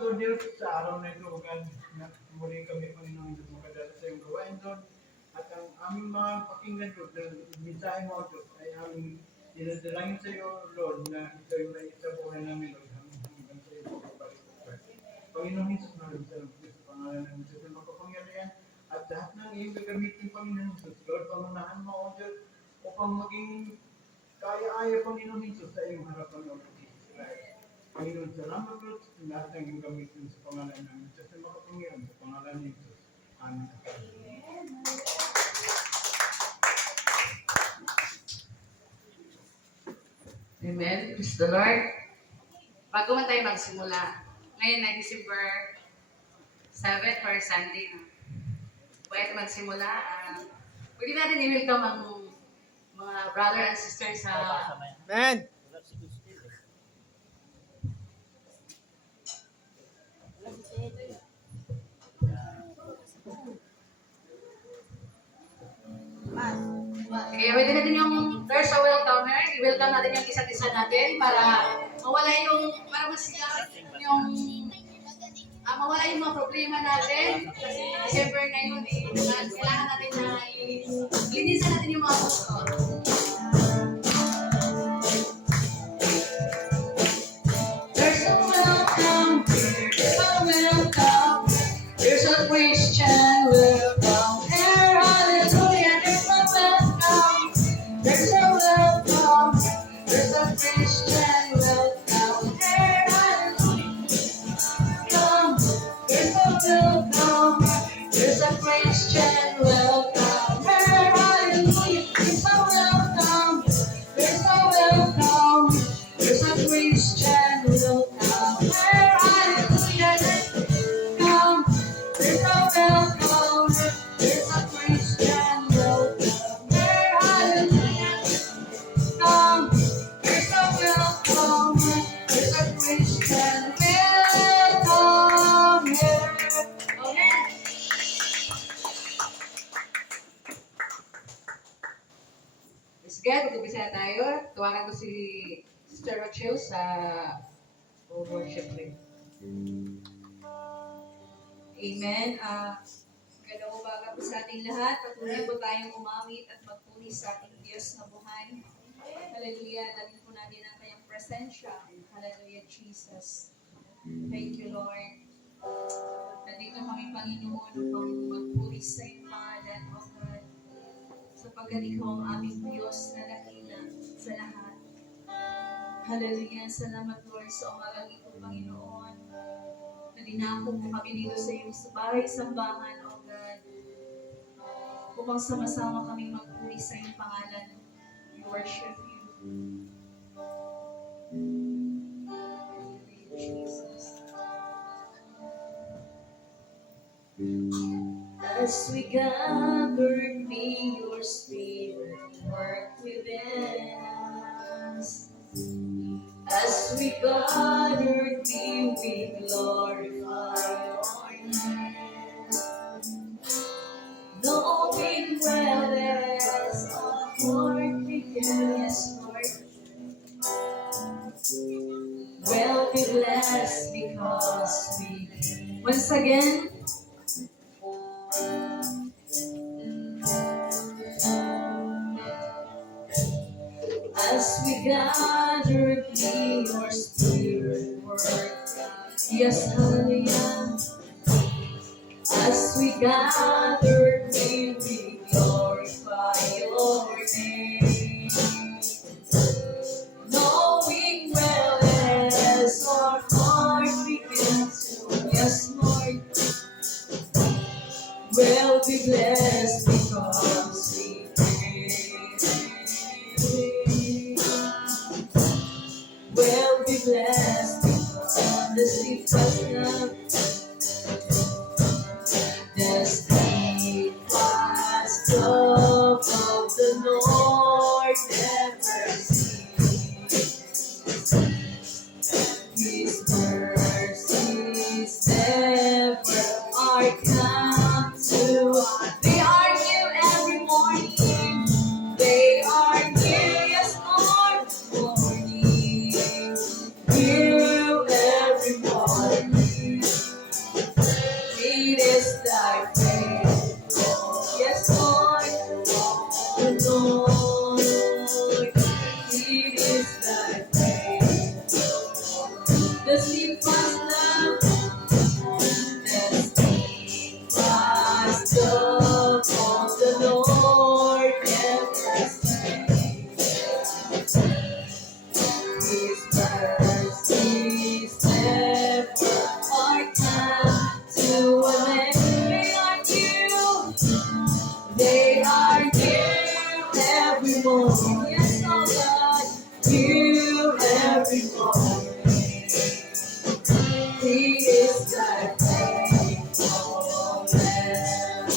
So, Diyos, sa araw na ito, muli kami, Panginoon, Diyos, makadala sa iyong gawain doon. At ang aming mga pakinggan, Diyos, na mensahe mo, Diyos, ay aming dinadalangin sa iyo, Lord, na ito yung may isa buhay namin, Lord, hanggang sa iyo, pagbalik ko. Panginoon Jesus, maraming salamat Diyos, sa pangalan ng Diyos, na makapangyarihan, at lahat ng iyong gagamitin, Panginoon Jesus, Lord, pamunahan mo, O Diyos, upang maging kaya-aya, Panginoon Jesus, sa iyong harapan, Lord Jesus Christ. Panginoon, salamat Lord, sa lahat ng iyong gamitin sa pangalan ng Diyos, na makapangyarihan, sa pangalan ng Jesus. Amen. Amen. Praise the Lord. Bago man tayo magsimula, ngayon na December 7 for Sunday. Bago magsimula, pwede natin i-welcome ang mga brother and sister sa... Man! Kaya pwede natin yung there's a welcomer, i-welcome natin yung isa't isa natin para mawala yung, para masigaw yung, mawala yung mga problema natin. Kasi December na yun, kailangan natin na linisan natin yung mga puso. There's a welcome, there's a welcome, there's a Christian welcome here, hallelujah, there's a welcome, there's a welcome, there's a Christian welcome here, hallelujah, there's a welcome, there's a Christian welcome here, hallelujah, there's a welcome, there's a welcome, there's a Christian welcome here, hallelujah, come, there's a welcome, there's a Christian welcome here, hallelujah, come, there's a welcome, there's a Christian welcome here. Amen. Let's go, mag-umpisa na tayo. Tuwagan ko si Sister Rachel sa worship rin. Amen. Magandang umaga po sa ating lahat. Patuloy po tayong umawit at magpuni sa ating Diyos na buhay. Hallelujah. Damin po natin ang kanyang presensya. Hallelujah, Jesus. Thank you, Lord. Nandito kami, Panginoon, upang magpuri sa iyong pangalan, O God. Sapagkat ikaw ang aming Diyos na nakila sa lahat. Hallelujah. Salamat, Lord, sa umagang ito, Panginoon. Dinako mo kami dito sa iyong bahay-sambahan, O God. Upang sama-sama kami magpuri sa iyong pangalan. We worship you. Jesus. As we gathered, may your spirit work within us. As we gathered, we glorify your name. Knowing well as our heart begins, Lord, well be blessed because we once again. As we gathered, may your spirit work. Yes, hallelujah. As we gathered, may we glorify your name. Knowing well as our heart begins to, yes, Lord, well be blessed because we pray. Well be blessed because the steadfast love, the steadfast love of the Lord never ceases. His mercies never are come to us. They are new every morning. They are new, yes, Lord, morning. New every morning. steadfast love. The steadfast love of the Lord never fails. His mercies never are come to an end. They are new every morning. Yes, oh God, new every morning. He is thy faithfulness,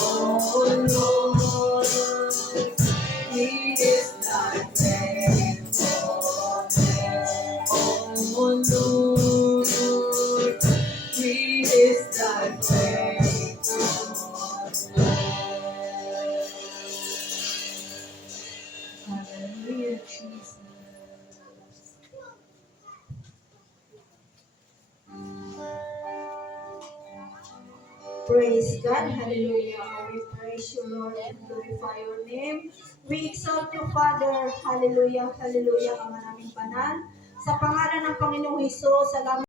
oh Lord. He is thy faithfulness, oh Lord. He is thy faithfulness. Hallelujah, Jesus. Praise God. Hallelujah. We praise you, Lord, and glorify your name. We exalt you, Father. Hallelujah. Hallelujah. Ang aming banal. Sa pangalan ng Panginoong Hesus, salamat.